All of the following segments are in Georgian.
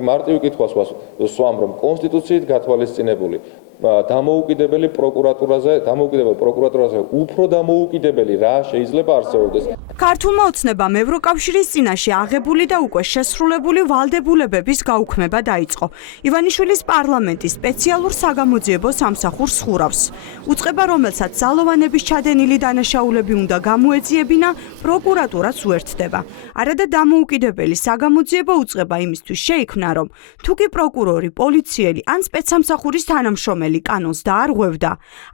მარტივი კითხვას ვსვამ, რომ კონსტიტუციით გათვალისწინებული დამოუკიდებელი პროკურატურაზე უფრო დამოუკიდებელი რა შეიძლება არსებობდეს. ქართულმა ოცნებამ ევროკავშირის წინაშე აღებული და უკვე შესრულებული ვალდებულებების გაუქმება დაიწყო. ივანიშვილის პარლამენტის სპეციალურ საგამოძიებო სამსახურს ხურავს. უწყება, რომელსაც ძალოვანების ჩადენილი დანაშაულები უნდა გამოეძიებინა, პროკურატურაც უერთდება. არადა დამოუკიდებელი საგამოძიებო უწყება იმისთვის შეიქმნა, რომ თუ კი პროკურორი, პოლიციელი ან სპეცსამსახურის თანამშრომელი კანონს დაარღვევდა,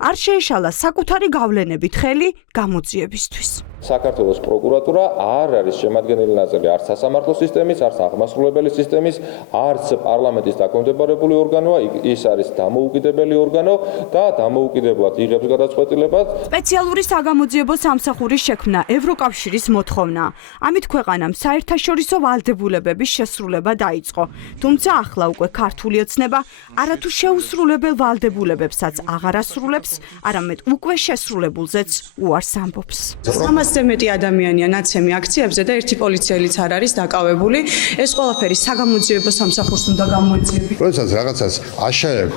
არ შეეშალა საკუთარი გავლენებით ხელი გამოძიებისთვის. საქართველოს პროკურატურა არ არის შემადგენელი ნაწილი არც სასამართლო სისტემის, არც აღმასრულებელი სისტემის, არც პარლამენტის დაქვემდებარებული ორგანოა, ის არის დამოუკიდებელი ორგანო და დამოუკიდებლად იღებს გადაწყვეტილებებს. სპეციალური საგამოძიებო სამსახურის შექმნა ევროკავშირის მოთხოვნაა. ამით ქვეყანამ საერთაშორისო ვალდებულებების შესრულება დაიწყო. თუმცა ახლა უკვე ქართული ოცნება არათუ შეუსრულებელ ვალდებულებებსაც აღარ ასრულებს, არამედ უკვე შესრულებულზეც უარს ამბობს. 300-ზე მეტი ადამიანია ნაცემი აქციებზე და ერთი პოლიციელიც არ არის დაკავებული. ეს ყველაფერი საგამოძიებო სამსახურს უნდა გამოეძიებინა. როდესაც რაღაცას აშაებ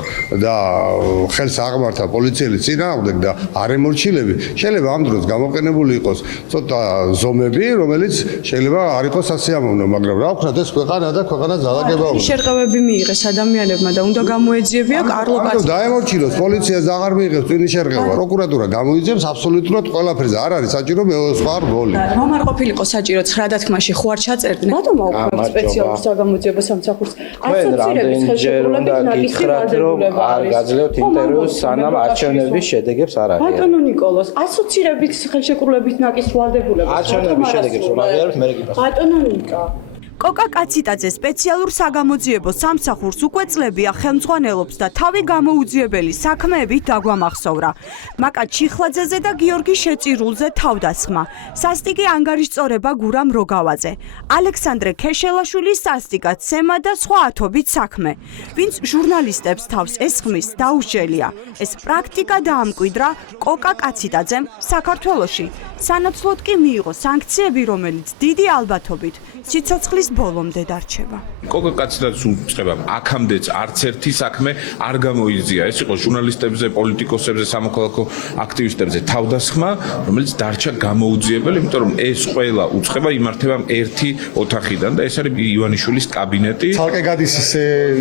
და ხელს აღმართა პოლიციელი წინააღმდეგ და არ ემორჩილები, შეიძლება ამ დროს გამოყენებული იყოს ცოტა ზომები, რომელიც შეიძლება არ იყოს სასიამოვნო, მაგრამ რა ვქნათ, ეს ქვეყანა და ქვეყანა ძალაგებაა. შერყევები მიიღეს ადამიანებმა და უნდა გამოეძიებია კარლო კაცი. დაემორჩილოს პოლიციას აღარ მიიღებს ტვინის შერყევა. პროკურატურა გამოიძიებს აბსოლუტურად ყველაფერზე. არ არის საჭირო სხვა როლი. რომ არ ყოფილიყო საჭირო 9 დათქმაში ხო არ ჩაწერდნენ? რატომ აუქმებთ სპეციალურ საგამოძიებო სამსახურს? ასოცირების ხელშეკრულებით ნაკისი ვალდებულება არ გაძლევთ ინტერვიუს, სანამ არჩევნების შედეგებს არ არის. ბატონო ნიკოლოზ, ასოცირების ხელშეკრულებით ნაკის ვალდებულება. არჩევნების შედეგებს რომ აღიარებთ, მე გიპასუხებ. ბატონო ნიკა კოკა კაციტაძე სპეციალურ საგამოძიებო სამსახურს უკვე წლებია ხელმძღვანელობს და თავი გამოუძიებელი საქმეებით დაგვამახსოვრა. მაკა ჩიხლაძეზე და გიორგი შეწირულზე თავდასხმა. სასტიკი ანგარიშწორება გურამ როგავაძე. ალექსანდრე ქეშელაშვილის სასტიკა ცემა და სხვა ათობით საქმე. ვინც ჟურნალისტებს თავს ესხმის, დაუსჯელია. ეს პრაქტიკა დაამკვიდრა კოკა კაციტაძემ საქართველოში. სანაცვლოდ კი მიიღო სანქციები, რომელიც დიდი ალბათობით სიცოცხლის ბოლომდე დარჩება. კოკა კაციტაძის უწყებამ აქამდეც არც ერთი საქმე არ გამოიწია. ეს იყო ჟურნალისტებზე, პოლიტიკოსებზე, სამოქალაქო აქტივისტებზე თავდასხმა, რომელიც დარჩა გამოუძიებელი, იმიტომ რომ ეს ყველა უწყება იმართება ერთი ოთახიდან და ეს არის ივანიშვილის კაბინეტი. ცალკე გადის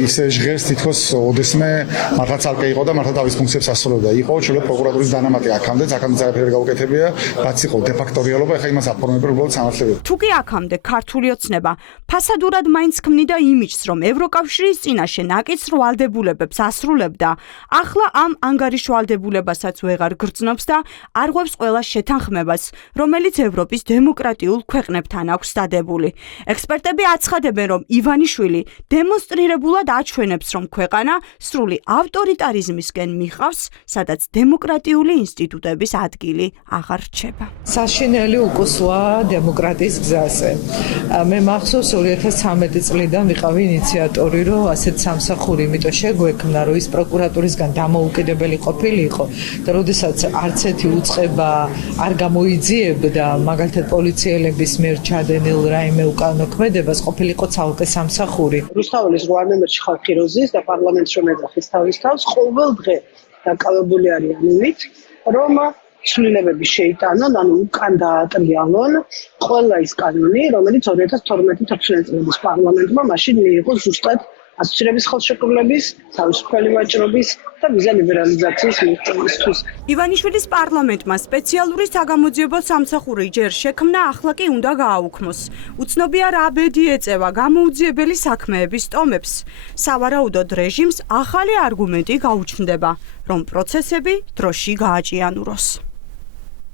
ისე ჟღერს თითქოს ოდესმე მართლა ცალკე იყო და მართლა თავის ფუნქციებს ასრულებდა. იყო შეიძლება პროკურატურის დანამატი აქამდეც არაფერი გაუკეთებია, რაც იყო დე-ფაქტო რეალობა, ეხლა იმას აფორმებდა უბრალოდ სამართლებრივად. თუ კი აქამდე ქართული ოცნება ფასადურად მაინც ქმნიდა იმიჯს, რომ ევროკავშირის წინაშე ნაკის ვალდებულებებს ასრულებდა, ახლა ამ ანგარიშვალდებულებასაც ვეღარ გრძნობს და არღვევს ყველა შეთანხმებას, რომელიც ევროპის დემოკრატიულ ქვეყნებთან აქვს დადებული. ექსპერტები აცხადებენ, რომ ივანიშვილი დემონსტრირებულად აჩვენებს, რომ ქვეყანა სრული ავტორიტარიზმისკენ მიყავს, სადაც დემოკრატიული ინსტიტუტების ადგილი აღარ რჩება. საშინელი უკუსვა დემოკრატიის გზაზე. მე მახსოვს 2013 წლიდან ვიყავი ინიციატორი, რომ ასეთ სამსახური იმიტომ შეგვექმნა, რომ ის პროკურატურისგან დამოუკიდებელი ყოფილიყო და როდესაც არც ერთი უწყება არ გამოიძიებდა მაგალითად პოლიციელების მიერ ჩადენილ რაიმე უკანონო ქმედებას, ყოფილიყო ცალკე სამსახური. რუსთაველის 8 ნომერში ხალხი როზის და პარლამენტში რომ ეძახის თავის თავს ყოველ დღე დაკავებული არიან იმით, რომ ცვლილებები შეიტანონ, ანუ უკან დაატრიალონ ყველა ის კანონი, რომელიც 2012 წლის პარლამენტმა მაშინ მიიღო ზუსტად ასოცირების ხელშეკრულების, თავისუფალი ვაჭრობის და ვიზა ლიბერალიზაციის მიღწევისთვის. ივანიშვილის პარლამენტმა სპეციალური საგამოძიებო სამსახური ჯერ შექმნა, ახლა კი უნდა გააუქმოს. უცნობია რა ბედი ეწევა გამოუძიებელი საქმეების ტომებს. სავარაუდოდ რეჟიმს ახალი არგუმენტი გაუჩნდება, რომ პროცესები დროში გააჭიანუროს.